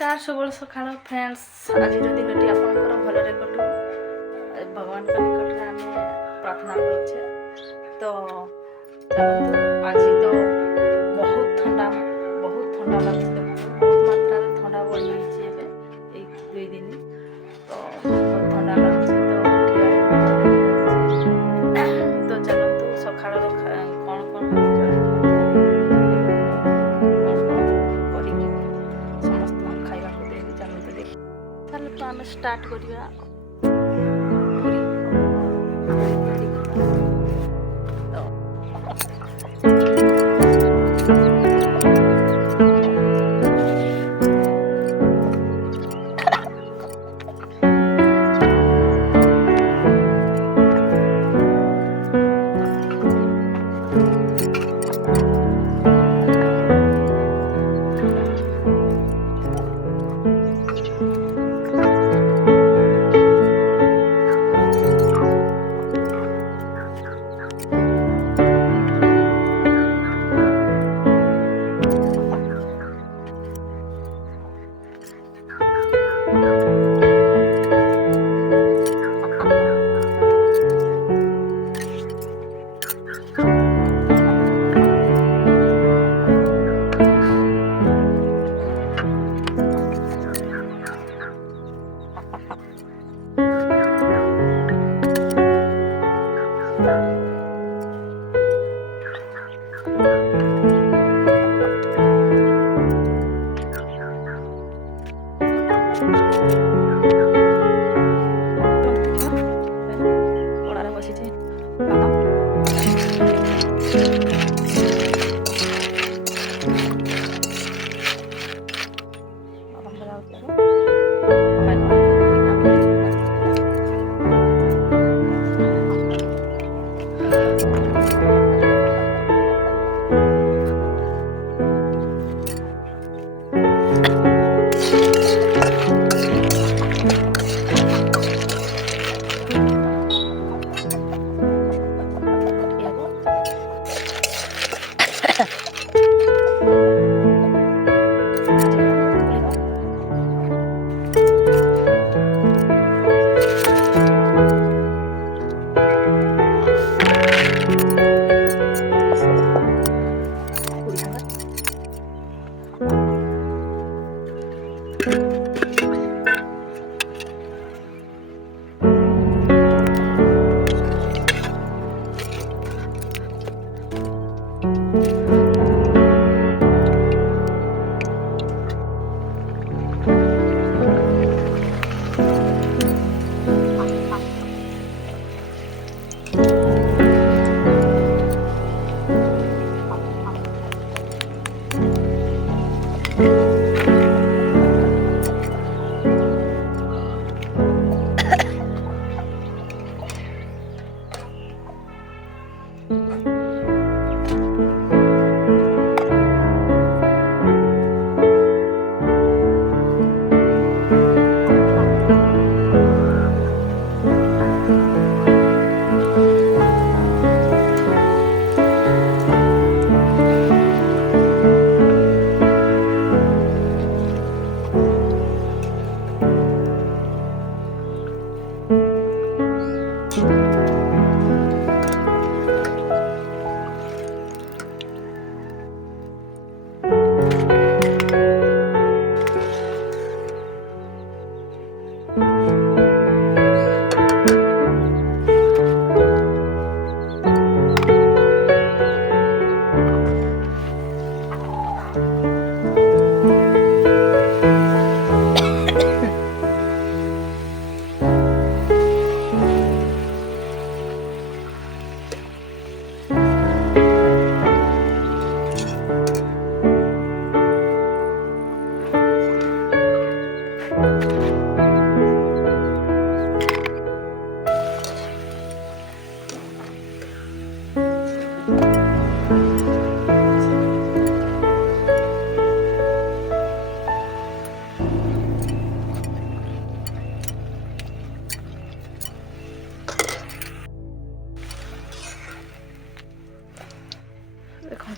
नमस्कार शुभ सकाळ फ्रेंड्स आज दिनटी आपंकर भलरे कटू भगवान का निकट आम प्रार्थना करुचे तो चलतु आज तो बहुत ठंडा लगुच देखो बहुत मात्रा ठंडा बढ़ी जाइए दुई दिन तो बहुत ठंडा लगुच तो चलतु सकाळ कौन कौन तो आम स्टार्ट करिया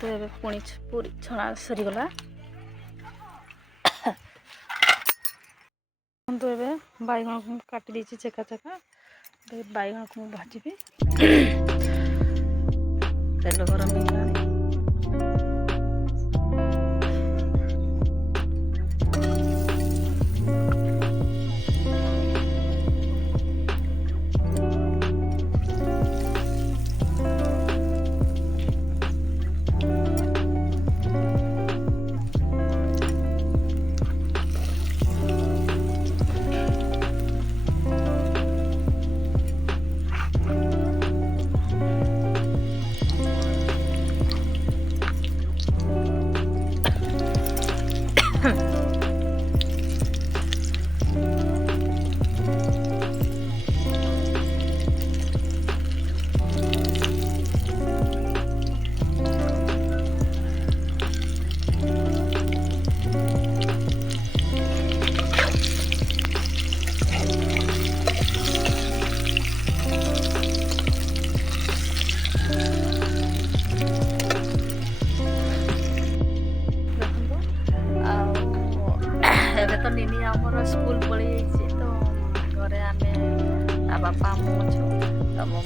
देखते पुणी पूरी छणा सरीगला बैगन को काटी देछि चेका चेका बैगन को भाजबी तेल गरम ହେଇଗଲାଣି ଏବେ ତ ନିନି ଆମର ସ୍କୁଲ ପଳେଇ ଯାଇଛି ତ ଘରେ ଆମେ ତା ବାପା ମୁଁ ଅଛୁ ତ ମୁଁ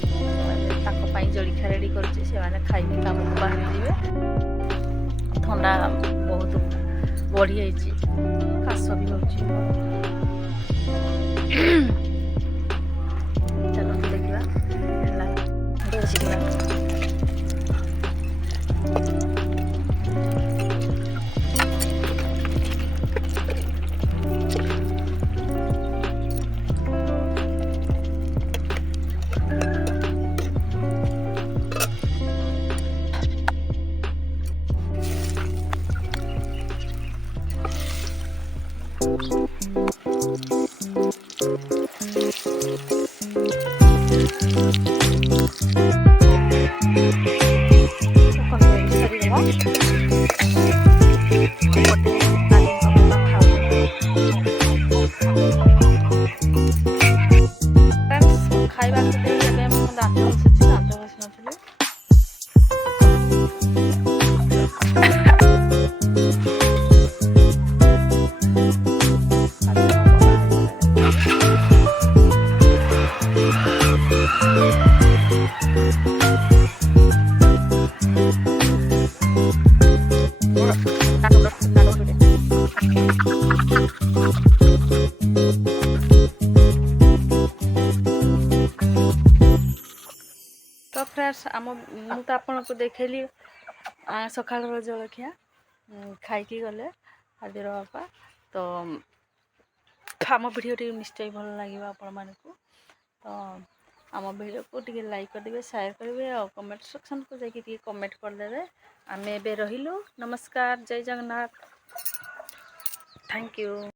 ତାଙ୍କ ପାଇଁ ଜଳଖିଆ ରେଡ଼ି କରୁଛି ସେମାନେ ଖାଇକି କାମକୁ ବାହାରି ଯିବେ ଥଣ୍ଡା ବହୁତ ବଢ଼ିଯାଇଛି କାଶ ବି ହେଉଛି ଚାଲନ୍ତୁ ଦେଖିବା ହେଲା ଶିଖିଲା ଖାଇବା ଏବେ ମୁଁ ଦାନ୍ତ ଘଷୁଛି ଦାନ୍ତ ଘଷି ନଥିଲି तो फ्रेंड्स मु तो आपको देखली सकाळ जलखिया खाई गले आदिर बापा तो आम भिडियो निश्चय भल लगे आपण मानक तो आम भिडियो को टी लाइक करदे शेयर करेंगे और कमेंट सेक्शन को जाकि कमेंट करदे आम ए रहिलु नमस्कार जय जगन्नाथ थैंक यू।